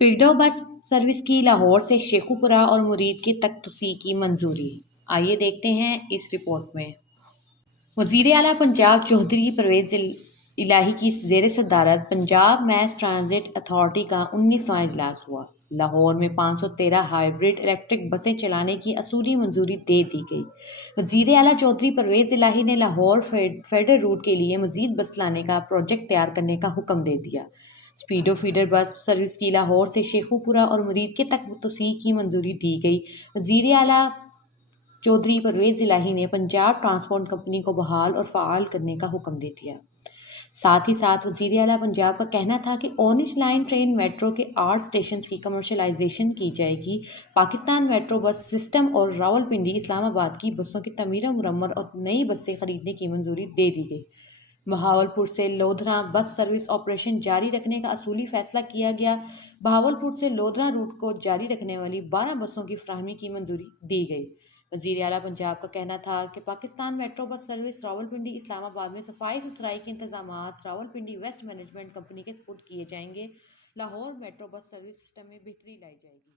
स्पीडो bus service की लाहौर से शेखुपुरा और मुरीद के तक तोसी की मंजूरी। आइए देखते हैं इस रिपोर्ट में। वज़ीर आला पंजाब चौधरी परवेज़ इलाही की ज़ेर सदारत पंजाब मैस ट्रांजिट अथॉरिटी का 19वां इजलास हुआ। लाहौर में 513 हाइब्रिड इलेक्ट्रिक बसें चलाने की असूली मंजूरी दे दी गई। वज़ीर आला चौधरी परवेज़ इलाही ने लाहौर फेडर रूट के लिए मज़ीद बस लाने का प्रोजेक्ट तैयार करने का हुक्म दे दिया। स्पीडो फीडर बस सर्विस की लाहौर से शेखुपुरा और मुरीद के तक तोसी की मंजूरी दी गई। वज़ीर आला चौधरी परवेज़ इलाही ने पंजाब ट्रांसपोर्ट कंपनी को बहाल और फ़ाल करने का हुक्म दे दिया। साथ ही साथ वज़ीर आला पंजाब का कहना था कि ऑरेंज लाइन ट्रेन मेट्रो के 8 स्टेशन की कमर्शलाइजेशन की जाएगी। पाकिस्तान मेट्रो बस सिस्टम और रावलपिंडी इस्लामाबाद की बसों की तमीर मुरम्मत और नई बसें खरीदने की मंजूरी दे दी गई। बहावलपुर से लोधरा बस सर्विस ऑपरेशन जारी रखने का असूली फैसला किया गया। बहावलपुर से लोधरा रूट को जारी रखने वाली 12 बसों की फराहमी की मंजूरी दी गई। वज़ीर आला पंजाब का कहना था कि Pakistan metro bus service Rawalpindi Islamabad में सफाई सुथराई के इंतजामात रावलपिंडी वेस्ट मैनेजमेंट कंपनी के सपुर्द किए जाएंगे। Lahore metro bus service system में बेहतरी लाई जाएगी।